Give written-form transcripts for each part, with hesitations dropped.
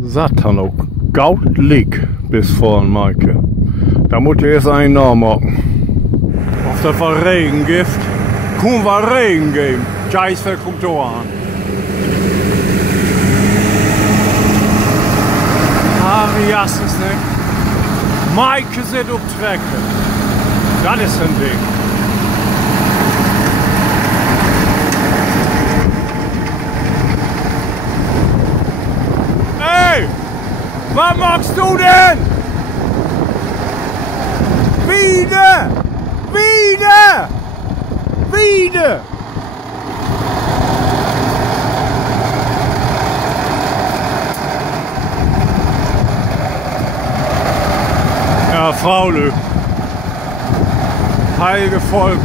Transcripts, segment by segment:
Satan ook. Goud leek bis vorn, Maike. Da moet je eerst einen nachmachen. Of dat wel regen gift. Koen wel regen geven. Scheissel komt er aan. Harry Jasses, ne? Maike zit op trekken. Dat is een ding. Hey! Wat machst du denn? Wieder! Wieder! Wieder! Ja, Fraule. Heilige Volk.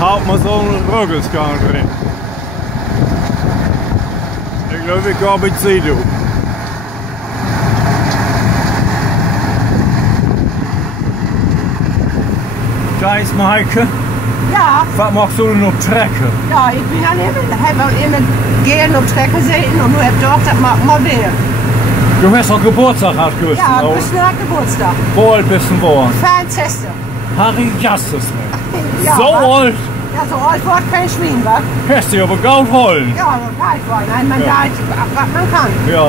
Haut mal so einen Rüggelsgang drin. Ich glaube, ich glaube, ich sehe du. Da ist Maike. Ja. Was machst du denn auf Trecken? Ja, ich bin ja immer gehen auf Trecken sehen und nur dort, das macht man wieder. Du hast doch Geburtstag ausgerüstet. Ja, ein bisschen nach Geburtstag. Wo alt bist du geworden? Fanzeste. Harry Jasses, ne? Ja, so was? alt? Ja, so alt wird kein Schwein, wa? Hast du aber Gold holen? Ja, weit wollen. Nein, man Ja. geht, was man kann. Ja.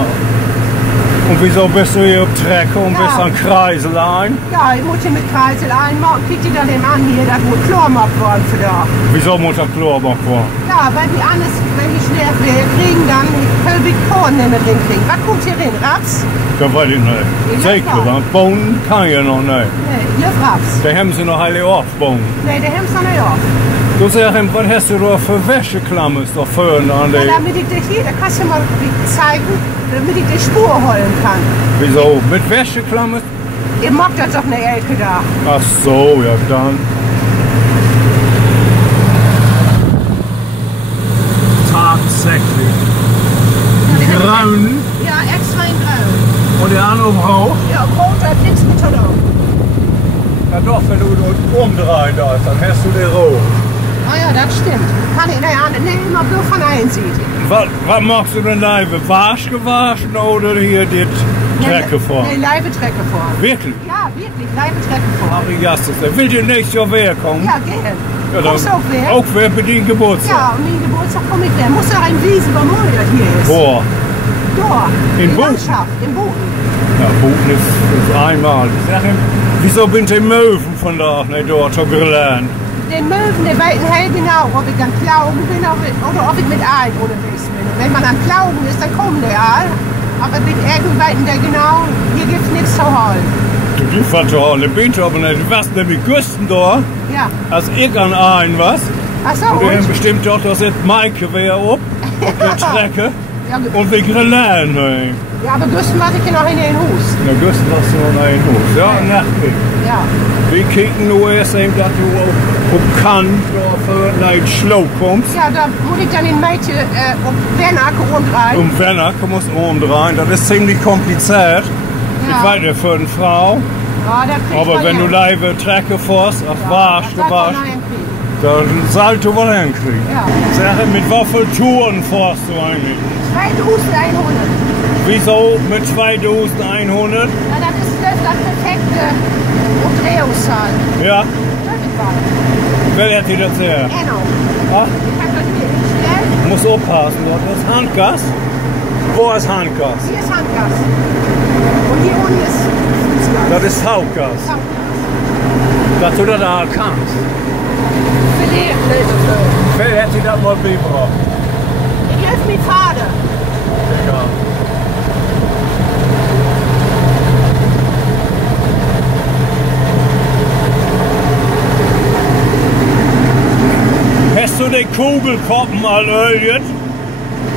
Und wieso bist du hier auf Trecken und Ja. bist an Kreiselein? Ja, ich muss hier mit Kreisel einmachen. Guck dir da dem an hier, das muss klar gemacht worden für da. Wieso muss das klar gemacht werden? Ja, weil die alles, wenn die schnell kriegen, dann Kölbig Korn nicht mehr drin kriegen. Was kommt hier rein? Raps? Das weiß ich nicht. Ja, Sicher, klar. weil Bohnen kann ich noch nicht. Nee, hier Raps. Da haben sie noch alle Bohnen. Nee, der Hemd noch nicht auf. Du sagst ihm, was hast du da für Wäscheklammer da vorne an Ja, der... damit ich dich hier, da kannst du mal zeigen, damit ich die Spur holen kann. Wieso? Mit Wäscheklammer? Ihr mag das doch eine Elke da. Ach so, ja dann. Tatsächlich. Die Grauen Ja, extra in Grau. und der andere Brauch. Ja, rot hat nichts mit Tonneau. Ja doch, wenn du umdrehen darfst, dann hast du den Rot. Ah ja, das stimmt. Kann ich immer bloß von einem sieht. Was machst du denn live? Wasch gewaschen oder hier die Trecke vor? Nee, Leibetrecke vor. Wirklich? Ja, wirklich, Leibetrecke vor. Harry Jastes, der will dir nächstes Jahr wer kommen? Ja, gehen. Ja, Kommst du auch wer? Auch wer bedient Geburtstag? Ja, und mein Geburtstag komme ich wer. Muss doch ein Wiesen beim Mond, das hier ist. Boah. Da. In die Boden? Landschaft, in Boden. Ja, Boden ist einmal. Ich sag ihm, wieso bin ich Möwen von da nicht dort so gelernt? Den Möwen, der weiten hell genau, ob ich am Klauben bin oder ob ich mit Aal unterwegs bin. Und wenn man am Klauben ist, dann kommt der Aal. Aber mit irgendweiten, der genau, hier gibt es nichts zu holen. Du gibst was zu holen, bin ich aber nicht. Du warst nämlich Küsten da, Ja. als ich an einen was. Ach so, Und wir haben und? bestimmt doch, dass jetzt Maike wäre auf der Strecke. Ja, Und wir gelernt haben. ja, aber Güsten was ich noch in den Hus. Na, Küsten hast du noch ein Haus. Ja, nachher. Ja. Wir kicken nur erst eben, dass du auf Kant oder für Schlau kommst. Ja, da muss ich dann in Mädchen auf Wernacker umdrehen. Um Werner kommst du umdrehen. Das ist ziemlich kompliziert. Ich Ja. weiß nicht, für eine Frau. Ja, da kriegst Aber man wenn du hin. live Trecke fährst, ach wasch, das du wasch, soll man noch hinkriegen. dann sollst du wohl hinkriegen. Ja. Sag, mit was für Touren fährst du eigentlich? 2100. Wieso mit 2100? Ja, das ist das perfekte Umdrehungszahl. Ja, Irgendwann. wer hat dir das her? Genau. Ach, Ich kann das hier hinstellen. muss aufpassen, das ist Handgas. Wo ist Handgas? Hier ist Handgas. Und hier unten ist Fußgas. Das ist Hauptgas. Handgas. Dass du das da kannst. Für die Lösung. Wer hätte das mal beigebracht? Ich helfe mir Vater. Egal. Hast du den Kugelkoppen mal erlebt?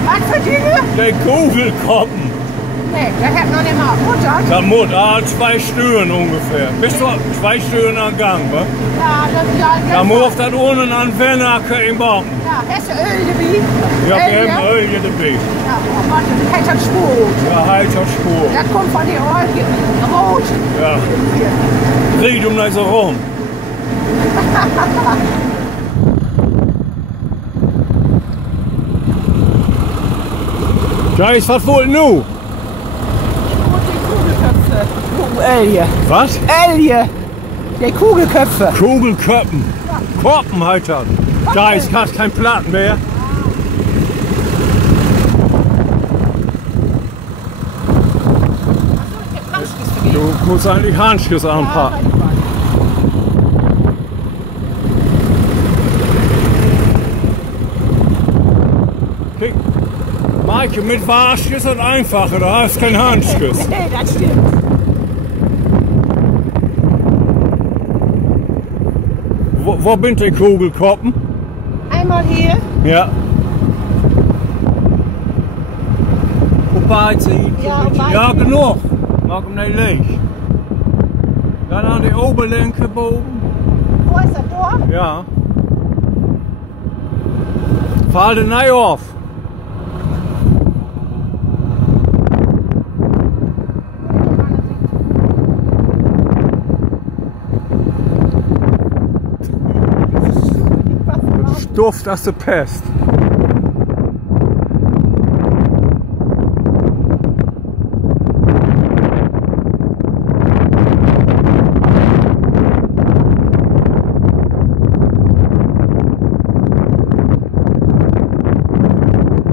Was für Dinge? Den Kugelkoppen. Nee, das hat noch nicht mal. Mutter? Da muss 2 Stühlen ungefähr. Bist du 2 Stühlen am Gang, wa? Ja, das Da muss das unten an Wernacker im Baum. Ja, hast du Öl dabei? Ja, wir Öl, haben Öl hier dabei. Ja, oh, warte, das hat eine Spur. Ja, heiter Spur. Das kommt von den Ohren. Rot. Ja. Hier. Riech um nicht so rum. Scheiß, was wohl nu? Elje. Was? Elje. Die Kugelköpfe. Kugelköppen. Korpen halt das. Scheiß, hast kein Platten mehr. Du musst eigentlich Handschüsse anpacken. Kick. Maike, mit Warschüsse ist das einfacher, da hast du keinen Handschuss. Nee, das stimmt. Wo sind die Kugelkoppen? Einmal hier. Ja. Op beide Ja, op beide. Ja, genug. Maak hem niet leeg. Dan aan die oberlinker boven. Wo ist das Tor? Ja. Fall er niet af. Duft als de Pest.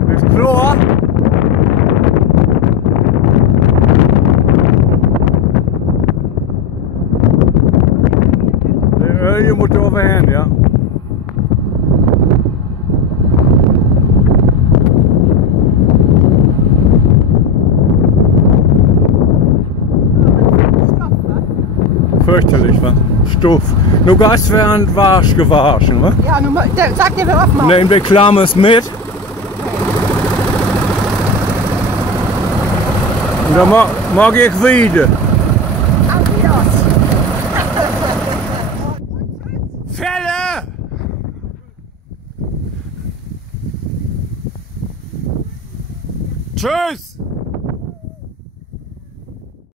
Is klaar? Je moet er overheen, ja. Fürchterlich, wa? Stoff. Nu gehst während Wasch gewaschen, wa? Ja, nun, sag dir, wer aufmacht. Nehm die Klammes mit. Und dann mag ich wieder. Adios. Fälle! Tschüss!